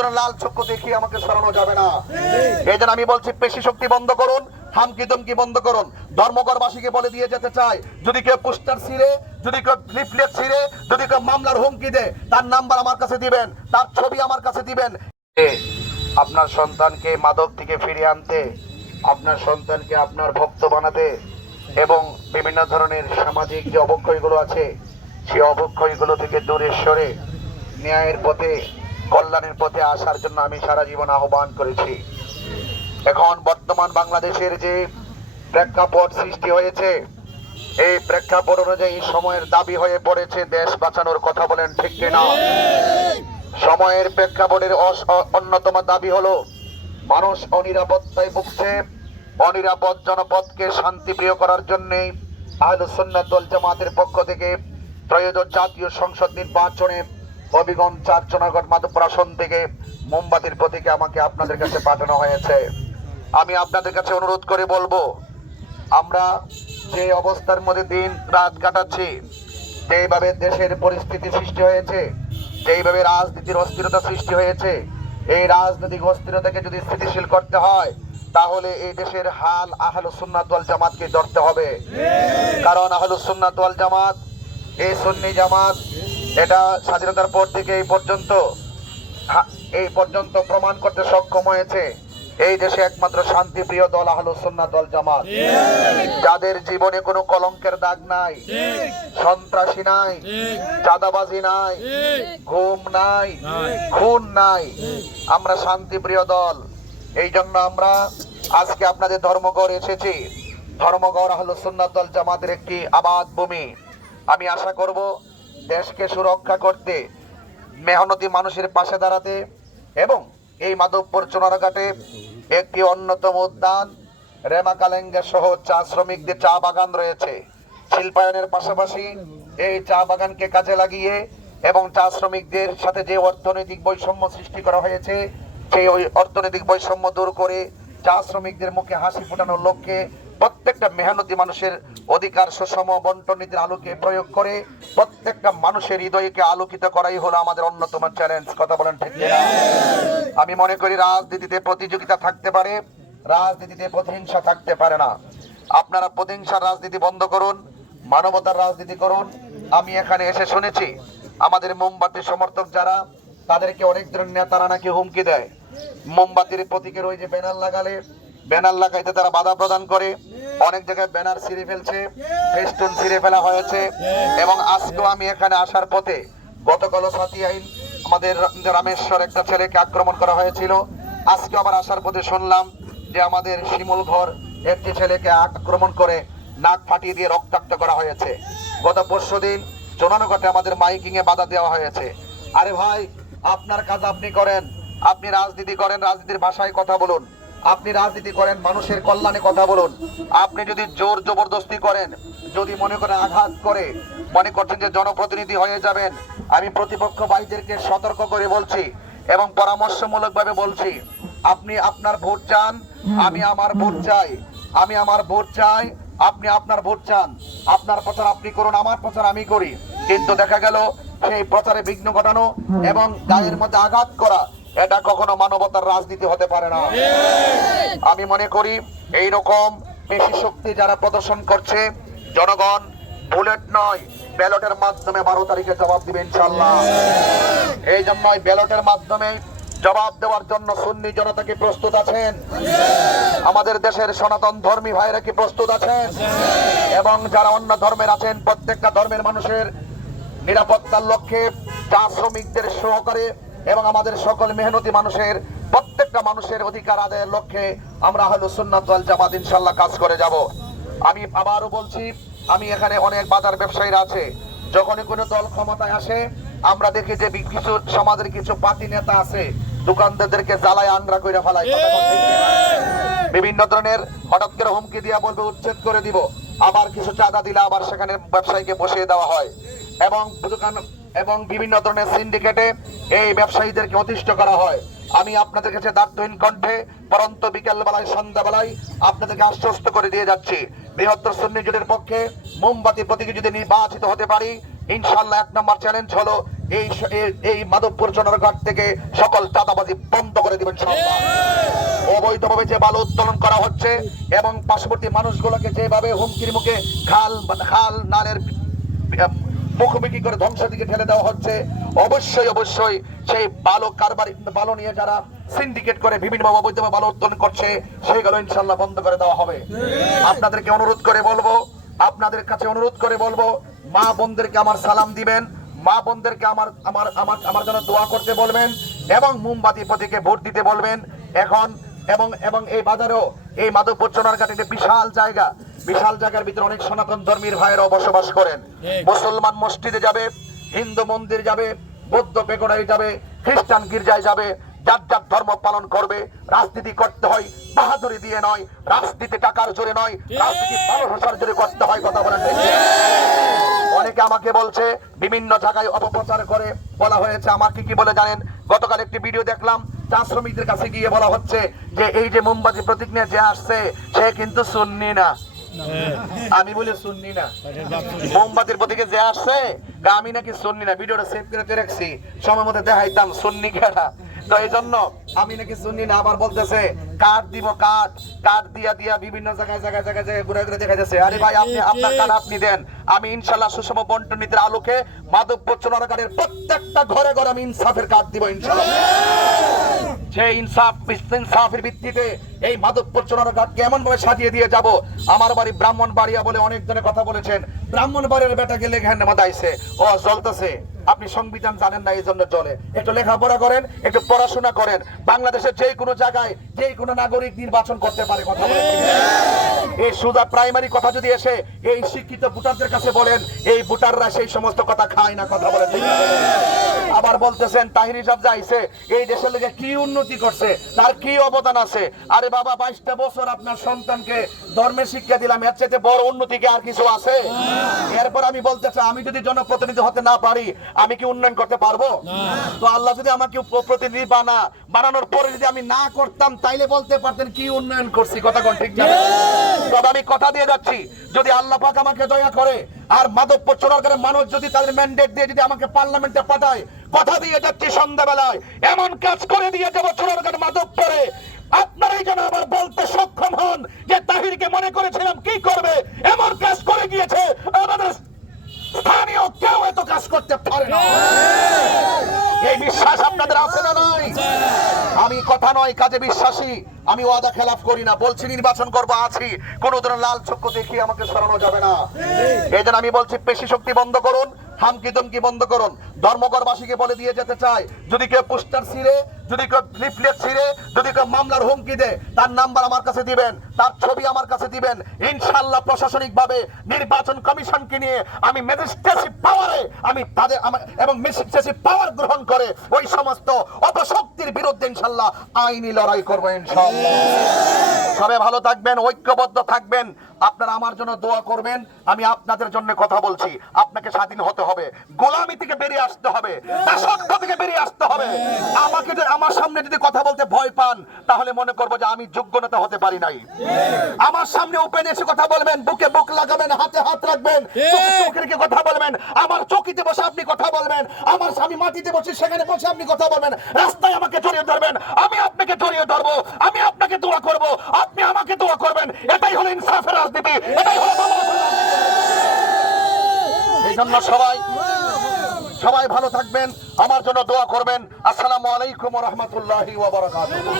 লাল চক্ষু দেখিয়ে আমাকে সরানো যাবে না। এই জন্য আমি বলছি পেশি শক্তি বন্ধ করুন, হামকি দমকি বন্ধ করুন। ধর্মঘটবাসীকে বলে দিয়ে যেতে চাই, যদি কেউ পোস্টার ছিঁড়ে, যদি কেউ লিফলেট ছিঁড়ে, যদি কেউ মামলার হুমকি দেয়, তার নাম্বার আমার কাছে দিবেন, তার ছবি আমার কাছে দিবেন। আপনার সন্তানকে মাদক থেকে ফিরিয়ে আনতে, আপনার সন্তানকে আপনার ভক্ত বানাতে এবং বিভিন্ন ধরনের সামাজিক যে অবক্ষয়গুলো আছে সেই অবক্ষয়গুলো থেকে দূরে সরে ন্যায়ের পথে, কল্যাণের পথে আসার জন্য আমি সারা জীবন আহ্বান করেছি। এখন বর্তমান বাংলাদেশের যে প্রেক্ষাপট সৃষ্টি হয়েছে, এই প্রেক্ষাপট অনুযায়ী সময়ের দাবি হয়ে পড়েছে দেশ বাঁচানোর কথা। বলেন ঠিক কিনা? সময়ের প্রেক্ষাপটের অন্যতম দাবি হলো মানুষ অনিরাপত্তায় ভুগছে। অনিরাপদ জনপদকে শান্তিপ্রিয় করার জন্য আহলুস সুন্নাত ওয়াল জামাতের পক্ষ থেকে ত্রয়োদশ জাতীয় সংসদ নির্বাচনে হবিগঞ্জ ৪ জনগণ মাধবপুর আসন থেকে মোমবাতির প্রতীকে আমাকে আপনাদের কাছে পাঠানো হয়েছে। আমি আপনাদের কাছে অনুরোধ করে বলবো, আমরা যে অবস্থার মধ্যে দিন রাত কাটাচ্ছি, যেইভাবে দেশের পরিস্থিতি সৃষ্টি হয়েছে, যেইভাবে রাজনীতির অস্থিরতা সৃষ্টি হয়েছে, এই রাজনৈতিক অস্থিরতাকে যদি স্থিতিশীল করতে হয়, তাহলে এই দেশের হাল আহলুস সুন্নাত ওয়াল জামাতকে ধরতে হবে। কারণ আহলুস সুন্নাত ওয়াল জামাত, এই সুন্নি জামাত, এটা স্বাধীনতার পর থেকে এই পর্যন্ত প্রমাণ করতে সক্ষম হয়েছে এই দেশে একমাত্র শান্তিপ্রিয় দল আহলুস সুন্নাত ওয়াল জামাত, যাদের জীবনে কোনো কলঙ্কের দাগ নাই, সন্ত্রাসী নাই, চাঁদাবাজি নাই, ঘুম নাই, খুন নাই। আমরা শান্তিপ্রিয় দল। এই জন্য আমরা আজকে আপনাদের ধর্মঘট এসেছি। ধর্মঘট আহলুস সুন্নাত ওয়াল জামাতের একটি আবাদ ভূমি। আমি আশা করব দেশকে সুরক্ষা করতে, মেহনতি মানুষের পাশে দাঁড়াতে এবং এই মাধবপুর চুনারঘাটে একটি অন্যতম উদ্যান, রেমা কালেঙ্গা সহ চা শ্রমিকদের চা বাগান রয়েছে। শিল্পায়নের পাশাপাশি এই চা বাগানকে কাজে লাগিয়ে এবং চা শ্রমিকদের সাথে যে অর্থনৈতিক বৈষম্য সৃষ্টি করা হয়েছে, সেই অর্থনৈতিক বৈষম্য দূর করে চা শ্রমিকদের মুখে হাসি ফোটানোর লক্ষ্যে প্রত্যেকটা মেহনতি মানুষের অধিকার সুষম বন্টন নীতির আলোকে প্রয়োগ করে প্রত্যেকটা মানুষের হৃদয়কে আলোকিত করাই হলো আমাদের অন্যতম চ্যালেঞ্জ। কথা বলেন ঠিক কিনা? আমি মনে করি রাজনীতিতে প্রতিযোগিতা থাকতে পারে, রাজনীতিতে প্রতিহিংসা থাকতে পারে না। আপনারা প্রতিহিংসার রাজনীতি বন্ধ করুন, মানবতার রাজনীতি করুন। আমি এখানে এসে শুনেছি আমাদের মোমবাতির সমর্থক যারা, তাদেরকে অনেক ধরনের নেতারা নাকি হুমকি দেয়। মোমবাতির প্রতীকের ওই যে ব্যানার লাগালে, ব্যানার লাগাইতে তারা বাধা প্রদান করে। অনেক জায়গায় ব্যানার ছিঁড়ে ফেলছে, ফেস্টুন ছিঁড়ে ফেলা হয়েছে। এবং আজকেও আমি এখানে আসার পথে, গতকাল সাতিয়াইন আমাদের রামেশ্বর একটা ছেলেকে আক্রমণ করা হয়েছিল। আজকে আবার আসার পথে শুনলাম যে আমাদের শিমুল ঘর একটি ছেলেকে আক্রমণ করে নাক ফাটিয়ে দিয়ে রক্তাক্ত করা হয়েছে। গত পরশুদিন চুনারঘাটে আমাদের মাইকিং এ বাধা দেওয়া হয়েছে। আরে ভাই, আপনার কাজ আপনি করেন, আপনি রাজনীতি করেন, রাজনীতির ভাষায় কথা বলুন। আপনি রাজনীতি করেন, মানুষের কল্যাণে কথা বলুন। আপনি যদি জোর জবরদস্তি করেন, যদি মনে করেন আঘাত করে মনে করছেন যে জনপ্রতিনিধি হয়ে যাবেন, আমি প্রতিপক্ষ ভাইদেরকে সতর্ক করে বলছি এবং পরামর্শমূলক ভাবে বলছি, আপনি আপনার ভোট চান, আমি আমার ভোট চাই। আমি আমার ভোট চাই, আপনি আপনার ভোট চান। আপনার প্রচার আপনি করুন, আমার প্রচার আমি করি। কিন্তু দেখা গেল সেই প্রচারে বিঘ্ন ঘটানো এবং গায়ের মধ্যে আঘাত করা, এটা কখনো মানবতার রাজনীতি হতে পারে না। আমি মনে করি এই রকম পেশি শক্তি যারা প্রদর্শন করছে, জনগণ বুলেট নয়, ব্যালটের মাধ্যমে 12 তারিখে জবাব দিবে ইনশাআল্লাহ। এই জন্য ব্যালটের মাধ্যমে জবাব দেওয়ার জন্য সুন্নি জনতা কি প্রস্তুত আছেন? আমাদের দেশের সনাতন ধর্মী ভাইরা কি প্রস্তুত আছেন? এবং যারা অন্য ধর্মের আছেন, প্রত্যেকটা ধর্মের মানুষের নিরাপত্তার লক্ষ্যে চা শ্রমিকদের সহকারে এবং আমাদের সকল মেহনতি মানুষের, প্রত্যেকটা মানুষের অধিকার আদায়ের লক্ষ্যে আমরা আহলুস সুন্নাত ওয়াল জামাত ইনশাআল্লাহ কাজ করে যাব। আমি আবারও বলছি, আমি এখানে অনেক বাজার ব্যবসায়ীরা আছে, যখনই কোনো দল ক্ষমতায় আসে আমরা দেখি যে কিছু সমাজের কিছু পাতি নেতা আছে, দোকানদারদেরকে জ্বালায় আন্দ্রা করে ফেলায়। বিভিন্ন ধরনের হঠাৎ করে হুমকি দিয়া বলবে উচ্ছেদ করে দিব, আবার কিছু চাঁদা দিলে আবার সেখানে ব্যবসায়ীকে বসিয়ে দেওয়া হয় এবং বিভিন্ন ধরনের সিন্ডিকেটে এই ব্যবসায়ীদেরকে অতিষ্ঠ করা হয়। আমি আপনাদের কাছে দায়িত্বহীন কণ্ঠে পরন্ত বিকেল বেলায়, সন্ধ্যা বেলায় আপনাদেরকে আশ্বস্ত করে দিয়ে যাচ্ছি, বৃহত্তর সুন্নি জোটের পক্ষে মোমবাতি প্রতীকে যদি নির্বাচিত হতে পারি, ইনশাআল্লাহ 1 নম্বর চ্যালেঞ্জ হলো এই মাধবপুর চোনারঘাট থেকে সকল চাঁদাবাজি বন্ধ করে দিবেন ইনশাআল্লাহ। অবৈধভাবে যে বালু উত্তোলন করা হচ্ছে এবং পার্শ্ববর্তী মানুষগুলোকে যেভাবে হুমকির মুখে খাল নালের মুখোমুখি করে ধ্বংসের দিকে ঠেলে দেওয়া হচ্ছে, অবশ্যই সেই বালু নিয়ে যারা সিন্ডিকেট করে বিভিন্নভাবে অবৈধভাবে বালু উত্তোলন করছে সেগুলো ইনশাআল্লাহ বন্ধ করে দেওয়া হবে। আপনাদের কাছে অনুরোধ করে বলবো মা বোনদেরকে আমার সালাম দিবেন, মা বোনদেরকে আমার জন্য দোয়া করতে বলবেন এবং মোমবাতি প্রতীকে ভোট দিতে বলবেন। এবং এই বাজারেও এই মাধবপুর চোনারঘাট একটি বিশাল জায়গার ভিতরে অনেক সনাতন ধর্মীর ভাইয়েরা বসবাস করেন। মুসলমান মসজিদে যাবে, হিন্দু মন্দির যাবে, বৌদ্ধ পেগোডায় যাবে, খ্রিস্টান গির্জায় যাবে, যার যার ধর্ম পালন করবে। রাজনীতি করতে হয় বাহাদুরি দিয়ে নয়, রাজনীতি টাকার জোরে নয়, রাজনীতি ভালোবাসার জোরে করতে হয়। কথা বলেন। অনেকে আমাকে বলছে, বিভিন্ন জায়গায় অপপ্রচার করে বলা হয়েছে, আমাকে কি বলে জানেন? গতকাল একটি ভিডিও দেখলাম, চা শ্রমিকদের কাছে গিয়ে বলা হচ্ছে যে এই যে মোমবাতি প্রতীক নিয়ে যে আসছে সে কিন্তু সুন্নি না। আমি বলি সুন্নি না, মোমবাতির প্রতীকে যে আসছে আমি নাকি সুন্নি না। ভিডিওটা সেভ করে রাখছি, সময় মধ্যে দেখাইতাম সুন্নি কেনা। তো এই জন্য আমি নাকি সুন্নি না। আবার বলতেছে কার্ড দিব, কার্ড দিয়া বিভিন্ন জায়গায় ঘুরে দেখা যাচ্ছে। আরে ভাই, আপনি আপনার কার্ড আপনি দেন, আমি ইনশাআল্লাহ সুষম বন্টন নীতির আলোকে মাধবপুর চোনারঘাটের প্রত্যেকটা ঘরে আমি ইনসাফের কার্ড দিব ইনশাআল্লাহ। সেই ইনসাফের ভিত্তিতে এই মাধবপুর চোনারঘাটকে এমন ভাবে সাজিয়ে দিয়ে যাব। আমার বাড়ি ব্রাহ্মণবাড়িয়া বলে অনেক জনে কথা বলেছেন, ব্রাহ্মণবাড়িয়ার বেটা গেলে ঘ্যান্ডে মাদাইছে, ও জ্বলতেছে। আপনি সংবিধান জানেন না, এই জন্য চলে। একটু লেখাপড়া করেন, একটু পড়াশোনা করেন। বাংলাদেশের যে কোনো জায়গায় যে কোনো নাগরিক নির্বাচন করতে পারে। কথা বলেন। এই সুদা প্রাইমারি কথা যদি এসে এই শিক্ষিত ভোটারদের কাছে বলেন, এই ভোটাররা সেই সমস্ত কথা খায় না। কথা বলেন। আবার বলতেছেন তাহিরি সাহেব যাইছে, এই দেশের লোকে কি উন্নতি করছে, তার কি অবদান আছে? আরে বাবা, 22টা বছর আপনার সন্তানকে ধর্মের শিক্ষা দিলাম, এর চাইতে বড় উন্নতি কি আর কিছু আছে? এরপর আমি বলতে চাই, আমি যদি জনপ্রতিনিধি হতে না পারি আমি কি উন্নয়ন করতে পারবো? তো আল্লাহ যদি আমাকে প্রতিনিধি বানানোর পরে যদি আমি না করতাম তাইলে বলতে পারতেন কি উন্নয়ন করছি। কথা কোন ঠিক যাবে? তবে আমি কথা দিয়ে যাচ্ছি, যদি আল্লাহ পাক আমাকে দয়া করে আর মাধবপুর চোনারঘাটের মানুষ যদি তাদের ম্যান্ডেট দিয়ে যদি আমাকে পার্লামেন্টে পাঠায়, কথা দিয়ে যাচ্ছি সন্ধ্যাবেলায় এমন কাজ করে দিয়ে যাবো চোনারঘাট মাধবপুরে, আপনারাই যেন আবার বলতে সক্ষম হন যে তাহিরকে মনে করেছিলাম কি করবে, এমন কাজ করে গিয়েছে। আমাদের স্থানীয় কেউ এত কাজ করতে পারে না। এই বিশ্বাস আপনাদের আছে না নাই? আমি কথা নয় কাজে বিশ্বাসী, আমি ওয়াদা খেলাফ করি না। বলছি নির্বাচন করবো, আছি, কোন ধরনের লাল চক্ষু দেখিয়ে আমাকে সরানো যাবে না। এই জন্য আমি বলছি পেশি শক্তি বন্ধ করুন, হামকি দমকি বন্ধ করুন। ধর্মঘটবাসীকে বলে দিয়ে যেতে চাই, যদি কেউ পোস্টার ছিঁড়ে, যদি কেউ লিফলেট ছিঁড়ে, যদি কেউ মামলার হুমকি দেয়, তার নাম্বার আমার কাছে দিবেন, তার ছবি আমার কাছে দিবেন। ইনশাআল্লাহ প্রশাসনিক ভাবে নির্বাচন কমিশনকে নিয়ে আমি ম্যাজিস্ট্রেসি পাওয়ারে আমি তাদের এবং ম্যাজিস্ট্রেসি পাওয়ার গ্রহণ করে ওই সমস্ত অপশক্তির বিরুদ্ধে ইনশাআল্লাহ আইনি লড়াই করবো ইনশাআল্লাহ। সবাই ভালো থাকবেন, ঐক্যবদ্ধ থাকবেন। আপনারা আমার জন্য দোয়া করবেন। আমি আপনাদের জন্য কথা বলছি, আপনাকে স্বাধীন হতে হবে, গোলামি থেকে বেরিয়ে আসতে হবে, দাসত্ব থেকে বেরিয়ে আসতে হবে। আমাকে আমার সামনে যদি কথা বলতে ভয় পান তাহলে মনে করবো যে আমি যোগ্য নেতা হতে পারি নাই। আমার সামনে ওপেন এসে কথা বলবেন, বুকে বুক লাগাবেন, হাতে হাত রাখবেন, চোখে রেখে কথা বলবেন। আমার চৌকিতে বসে আপনি কথা বলবেন, আমার স্বামী মাটিতে বসে সেখানে বসে আপনি কথা বলবেন। রাস্তায় আমাকে জড়িয়ে ধরবেন, আমি আপনাকে জড়িয়ে ধরবো, আমি আপনাকে দোয়া করবো, আপনি আমাকে দোয়া করবেন। এটাই হলো ইনসাফের রাজনীতি, এটাই হলো ভালোবাসার রাজনীতি। এই জন্য সবাই ভালো থাকবেন, আমার জন্য দোয়া করবেন। আসসালামু আলাইকুম ওয়া রাহমাতুল্লাহি ওয়া বারাকাতুহু।